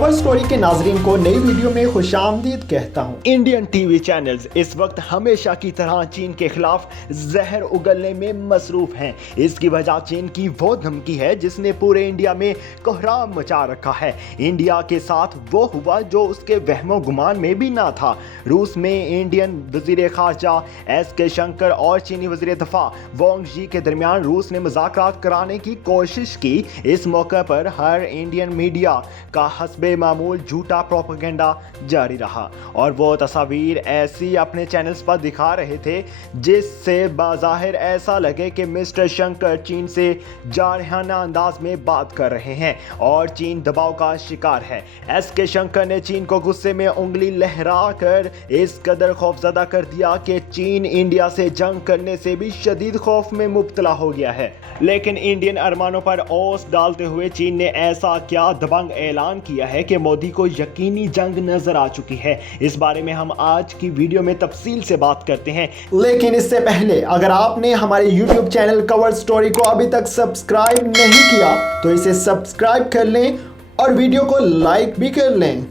Cover story के नाजरीन को नई वीडियो में खुशामदीद कहता हूँ। इंडियन टीवी चैनल्स इस वक्त हमेशा की तरह चीन के खिलाफ जहर उगलने में मसरूफ हैं। इसकी वजह चीन की वो धमकी है जिसने पूरे इंडिया में कोहराम मचा रखा है। इंडिया के साथ वो हुआ जो उसके वहमो गुमान में भी ना था। रूस में इंडियन वजीर खारजा एस शंकर और चीनी वजीर दफा वांग यी के दरमियान रूस ने मुज़ाकरात कराने की कोशिश की। इस मौके पर हर इंडियन मीडिया का हस्बे मामूल झूठा प्रोपेगेंडा जारी रहा और वो तस्वीर ऐसी अपने चैनल्स पर दिखा रहे थे जिससे बाज़ाहिर ऐसा लगे कि मिस्टर शंकर चीन से जारहाना अंदाज में बात कर रहे हैं और चीन दबाव का शिकार है। एस के शंकर ने चीन को गुस्से में उंगली लहरा कर इस कदर खौफजदा कर दिया कि चीन इंडिया से जंग करने से भी शदीद खौफ में मुब्तला हो गया है। लेकिन इंडियन अरमानों पर ओस डालते हुए चीन ने ऐसा क्या दबंग ऐलान किया है कि मोदी को यकीनी जंग नजर आ चुकी है। इस बारे में हम आज की वीडियो में तफसील से बात करते हैं। लेकिन इससे पहले अगर आपने हमारे YouTube चैनल कवर स्टोरी को अभी तक सब्सक्राइब नहीं किया तो इसे सब्सक्राइब कर लें और वीडियो को लाइक भी कर लें।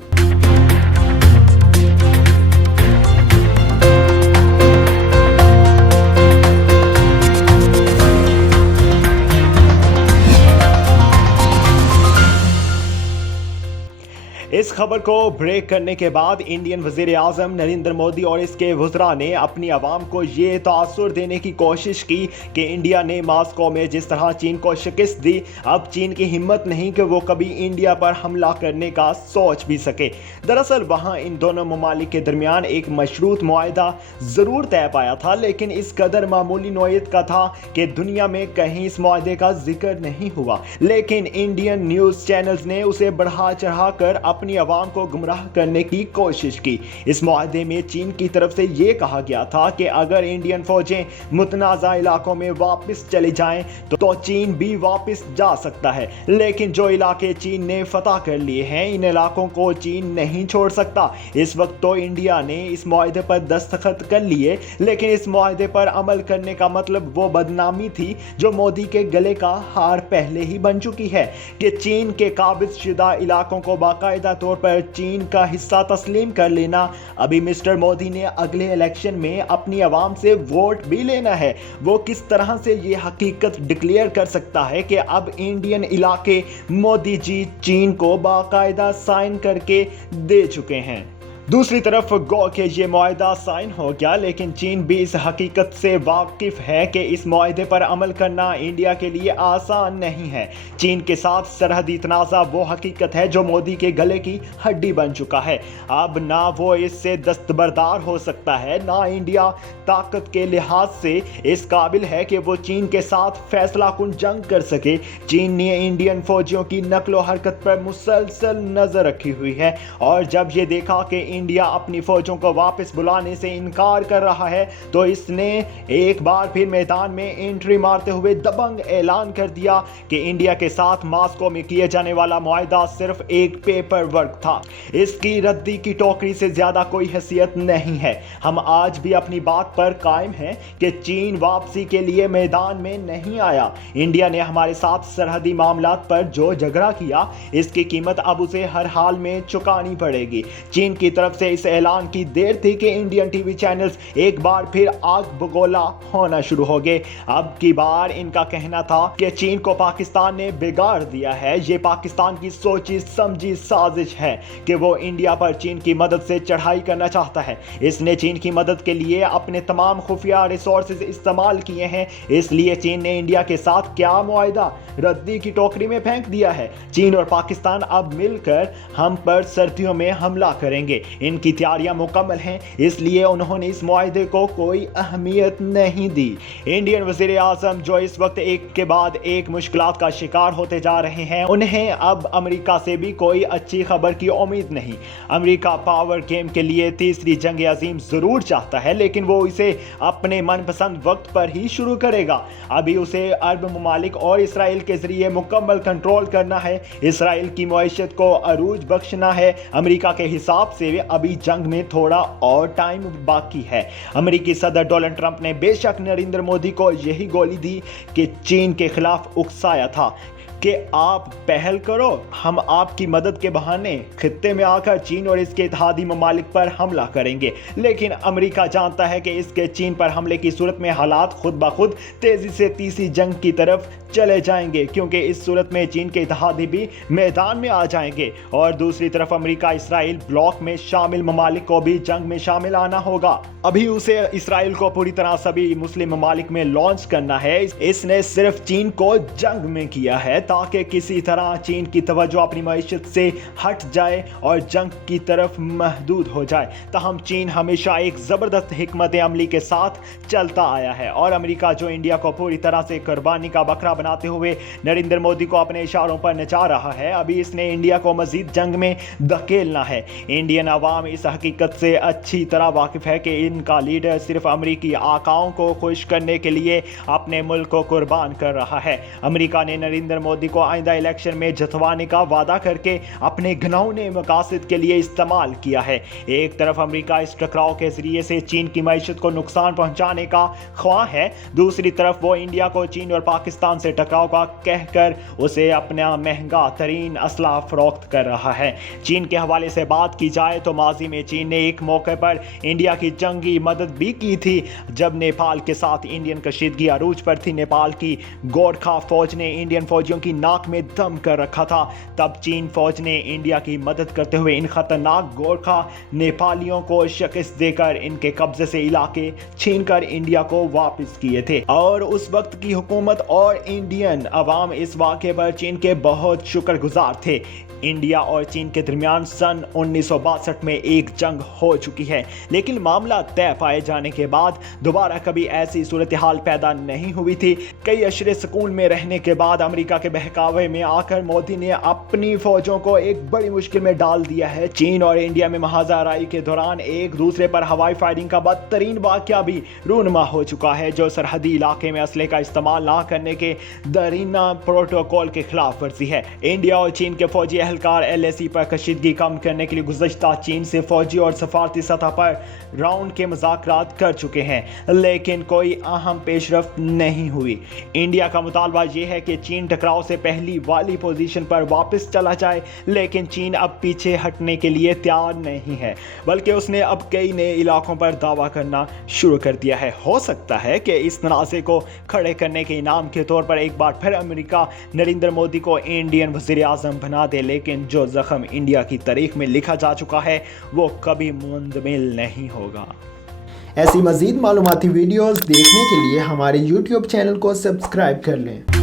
इस खबर को ब्रेक करने के बाद इंडियन वजीर आज़म नरेंद्र मोदी और इसके वज़रा ने अपनी आवाम को ये तासुर देने की कोशिश की कि इंडिया ने मास्को में जिस तरह चीन को शिकस्त दी, अब चीन की हिम्मत नहीं कि वो कभी इंडिया पर हमला करने का सोच भी सके। दरअसल वहाँ इन दोनों ममालिक के दरमियान एक मशरूत मुआहदा ज़रूर तय पाया था, लेकिन इस कदर मामूली नौयत का था कि दुनिया में कहीं इस मुआहदे का जिक्र नहीं हुआ। लेकिन इंडियन न्यूज़ चैनल्स ने उसे बढ़ा चढ़ा कर अपनी आवाम को गुमराह करने की कोशिश की। इस मुआहदे में चीन की तरफ से यह कहा गया था कि अगर इंडियन फौजें मुतनाज़ा इलाकों में वापस चली जाएं तो चीन भी वापस जा सकता है, लेकिन जो इलाके चीन ने फतह कर लिए हैं इन इलाकों को चीन नहीं छोड़ सकता। इस वक्त तो इंडिया ने इस मुआहदे पर दस्तखत कर लिए, लेकिन इस मुआहदे पर अमल करने का मतलब वो बदनामी थी जो मोदी के गले का हार पहले ही बन चुकी है कि चीन के काबिज़शुदा इलाकों को बाकायदा तौर पर चीन का हिस्सा तस्लीम कर लेना। अभी मिस्टर मोदी ने अगले इलेक्शन में अपनी आवाम से वोट भी लेना है। वो किस तरह से ये हकीकत डिक्लेयर कर सकता है कि अब इंडियन इलाके मोदी जी चीन को बाकायदा साइन करके दे चुके हैं। दूसरी तरफ गो के ये मुआहदा साइन हो गया, लेकिन चीन भी इस हकीकत से वाकिफ है कि इस मुआहदे पर अमल करना इंडिया के लिए आसान नहीं है। चीन के साथ सरहदी तनाज़ा वो हकीकत है जो मोदी के गले की हड्डी बन चुका है। अब ना वो इससे दस्तबरदार हो सकता है, ना इंडिया ताकत के लिहाज से इस काबिल है कि वो चीन के साथ फैसला कुन जंग कर सके। चीन ने इंडियन फौजियों की नकलो हरकत पर मुसलसल नजर रखी हुई है और जब ये देखा कि इंडिया अपनी फौजों को वापस बुलाने से इनकार कर रहा है तो इसने एक बार फिर मैदान में एंट्री मारते हुए दबंग ऐलान कर दिया कि इंडिया के साथ मास्को में किए जाने वाला मुआहदा सिर्फ एक पेपर वर्क था। इसकी रद्दी की टोकरी से ज्यादा कोई हैसियत नहीं है। हम आज भी अपनी बात पर कायम हैं कि चीन वापसी के लिए मैदान में नहीं आया। इंडिया ने हमारे साथ सरहदी मामलात पर जो झगड़ा किया इसकी कीमत अब उसे हर हाल में चुकानी पड़ेगी। चीन की तरफ से इस ऐलान की देर थी कि इंडियन टीवी चैनल्स एक बार फिर आग बगोला होना शुरू हो गए। अब की बार इनका कहना था कि चीन को पाकिस्तान ने बिगाड़ दिया है। ये पाकिस्तान की सोची समझी साजिश है कि वो इंडिया पर चीन की मदद से चढ़ाई करना चाहता है। इसने चीन की मदद के लिए अपने तमाम खुफिया रिसोर्सेज इस्तेमाल किए हैं, इसलिए चीन ने इंडिया के साथ क्या मुआहदा रद्दी की टोकरी में फेंक दिया है। चीन और पाकिस्तान अब मिलकर हम पर सर्दियों में हमला करेंगे। इनकी तैयारियां मुकम्मल हैं, इसलिए उन्होंने इस मुआहदे को कोई अहमियत नहीं दी। इंडियन वजीर आज़म जो इस वक्त एक के बाद एक मुश्किलात का शिकार होते जा रहे हैं, उन्हें अब अमेरिका से भी कोई अच्छी खबर की उम्मीद नहीं। अमेरिका पावर गेम के लिए तीसरी जंग अजीम जरूर चाहता है, लेकिन वो इसे अपने मनपसंद वक्त पर ही शुरू करेगा। अभी उसे अरब ममालिक और इसराइल के जरिए मुकम्मल कंट्रोल करना है। इसराइल की मईशत को अरूज बख्शना है। अमेरिका के हिसाब से अभी जंग में थोड़ा और टाइम बाकी है। अमेरिकी सदर डोनाल्ड ट्रंप ने बेशक नरेंद्र मोदी को यही गोली दी कि चीन के खिलाफ उकसाया था कि आप पहल करो, हम आपकी मदद के बहाने खित्ते में आकर चीन और इसके इत्तेहादी ममालिक पर हमला करेंगे। लेकिन अमेरिका जानता है कि इसके चीन पर हमले की सूरत में हालात खुद ब खुद तेजी से तीसरी जंग की तरफ चले जाएंगे, क्योंकि इस सूरत में चीन के इत्तेहादी भी मैदान में आ जाएंगे और दूसरी तरफ अमेरिका इसराइल ब्लॉक में शामिल ममालिक को भी जंग में शामिल आना होगा। अभी उसे इसराइल को पूरी तरह सभी मुस्लिम ममालिक में लॉन्च करना है। इसने सिर्फ चीन को जंग में किया है ताकि किसी तरह चीन की तवज्जो अपनी मईशत से हट जाए और जंग की तरफ महदूद हो जाए। ताहम चीन हमेशा एक जबरदस्त हिकमत अमली के साथ चलता आया है और अमेरिका जो इंडिया को पूरी तरह से कुर्बानी का बकरा बनाते हुए नरेंद्र मोदी को अपने इशारों पर नचा रहा है, अभी इसने इंडिया को मजीद जंग में धकेलना है। इंडियन अवाम इस हकीकत से अच्छी तरह वाकिफ है कि इनका लीडर सिर्फ अमेरिकी आकाओं को खुश करने के लिए अपने मुल्क को कुर्बान कर रहा है। अमेरिका ने नरेंद्र मोदी को आइंदा इलेक्शन में जितवाने का वादा करके अपने घिनौने मकासद के लिए इस्तेमाल किया है। एक तरफ अमेरिका इस टकराव के जरिए से चीन की मईशत को नुकसान पहुंचाने का ख्वाह है, दूसरी तरफ वो इंडिया को चीन और पाकिस्तान से टकराव का कहकर उसे अपना महंगा तरीन असला फरोख्त कर रहा है। चीन के हवाले से बात की जाए तो माजी में चीन ने एक मौके पर इंडिया की जंगी मदद भी की थी जब नेपाल के साथ इंडियन कशीदगी अरूज पर थी। नेपाल की गोरखा फौज ने इंडियन फौजियों की नाक में दम कर रखा था। तब चीन फौज ने इंडिया की मदद करते हुए इन खतरनाक गोरखा नेपालियों को शिकस्त देकर इनके कब्जे से इलाके छीनकर इंडिया को वापस किए थे और उस वक्त की हुकूमत और इंडियन अवाम इस वाक़े पर चीन के बहुत शुक्रगुजार थे। इंडिया और चीन के दरमियान सन 1962 में एक जंग हो चुकी है, लेकिन मामला तय पाए जाने के बाद दोबारा कभी ऐसी सूरत हाल पैदा नहीं हुई थी। कई अशरे सुकून में रहने के बाद अमेरिका के बहकावे में आकर मोदी ने अपनी फौजों को एक बड़ी मुश्किल में डाल दिया है। चीन और इंडिया में महाजाराई के दौरान एक दूसरे पर हवाई फायरिंग का बदतरीन वाक़या भी रूनमा हो चुका है, जो सरहदी इलाके में असले का इस्तेमाल ना करने के दरीना प्रोटोकॉल के खिलाफ वर्जी है। इंडिया और चीन के फौजी एहलकार LAC पर कशीदगी कम करने के लिए गुज़श्ता चीन से फौजी और सफारती सतह पर राउंड के मुज़ाकरात कर चुके हैं, लेकिन कोई अहम पेशरफ्त नहीं हुई। इंडिया का मुतालबा यह है कि चीन टकराव से पहली वाली पोजीशन पर वापस चला जाए, लेकिन चीन अब पीछे हटने के लिए तैयार नहीं है, बल्कि उसने अब कई नए इलाकों पर दावा करना शुरू कर दिया है। हो सकता है कि इस तनाज़े को खड़े करने के इनाम के तौर पर एक बार फिर अमेरिका नरेंद्र मोदी को इंडियन वज़ीर आज़म बना दे, लेकिन जो जख्म इंडिया की तारीख में लिखा जा चुका है वो कभी मुंतमिल नहीं होगा। ऐसी मज़ीद मालूमाती वीडियोस देखने के लिए हमारे YouTube चैनल को सब्सक्राइब कर लें।